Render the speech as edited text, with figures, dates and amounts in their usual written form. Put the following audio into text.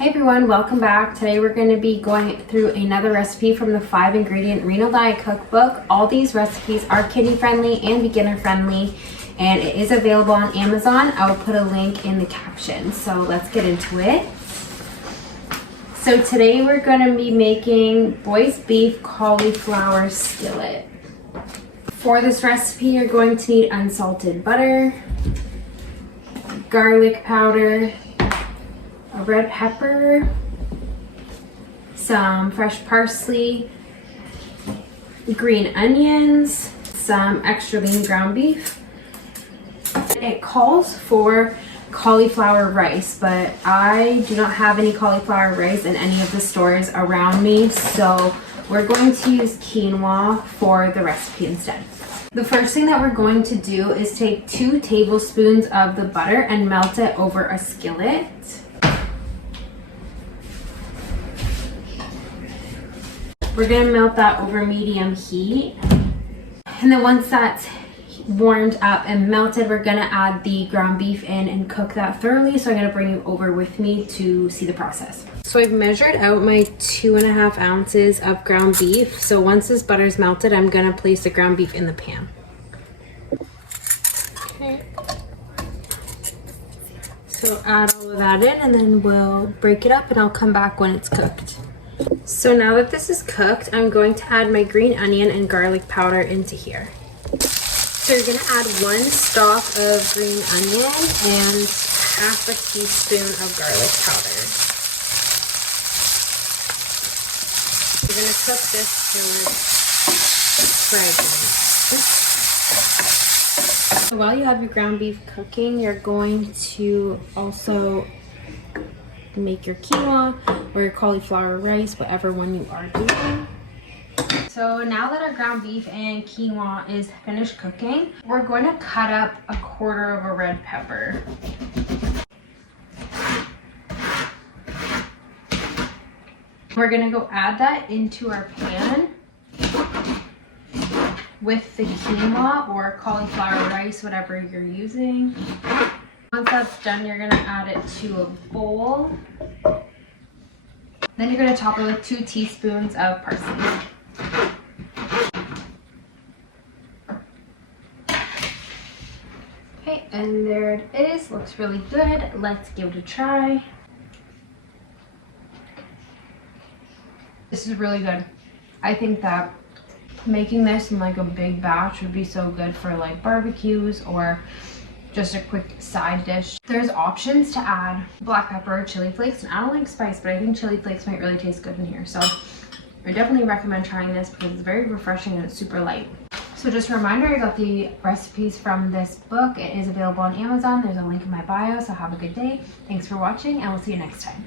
Hey everyone, welcome back. Today we're going to be going through another recipe from the 5-ingredient Renal Diet Cookbook. All these recipes are kiddie friendly and beginner friendly, and it is available on Amazon. I will put a link in the caption. So let's get into it. So today we're going to be making Boise Beef Cauliflower Skillet. For this recipe, you're going to need unsalted butter, garlic powder, a red pepper, some fresh parsley, green onions, some extra lean ground beef. It calls for cauliflower rice, but I do not have any cauliflower rice in any of the stores around me, so we're going to use quinoa for the recipe instead. The first thing that we're going to do is take 2 tablespoons of the butter and melt it over a skillet. We're going to melt that over medium heat. And then once that's warmed up and melted, we're going to add the ground beef in and cook that thoroughly. So I'm going to bring you over with me to see the process. So I've measured out my 2.5 ounces of ground beef. So once this butter is melted, I'm going to place the ground beef in the pan. Okay. So add all of that in and then we'll break it up and I'll come back when it's cooked. So now that this is cooked, I'm going to add my green onion and garlic powder into here. So you're going to add 1 stalk of green onion and half a teaspoon of garlic powder. You're going to cook this till it's fragrant. So while you have your ground beef cooking, you're going to also make your quinoa or your cauliflower rice, whatever one you are doing. So now that our ground beef and quinoa is finished cooking, we're going to cut up 1/4 of a red pepper. We're going to go add that into our pan with the quinoa or cauliflower rice, whatever you're using. Once that's done, you're going to add it to a bowl. Then you're going to top it with 2 teaspoons of parsley. Okay, and there it is. Looks really good. Let's give it a try. This is really good. I think that making this in like a big batch would be so good for like barbecues or just a quick side dish. There's options to add black pepper or chili flakes, and I don't like spice, but I think chili flakes might really taste good in here. So I definitely recommend trying this because it's very refreshing and it's super light. So just a reminder, I got the recipes from this book. It is available on Amazon. There's a link in my bio, so have a good day. Thanks for watching, and we'll see you next time.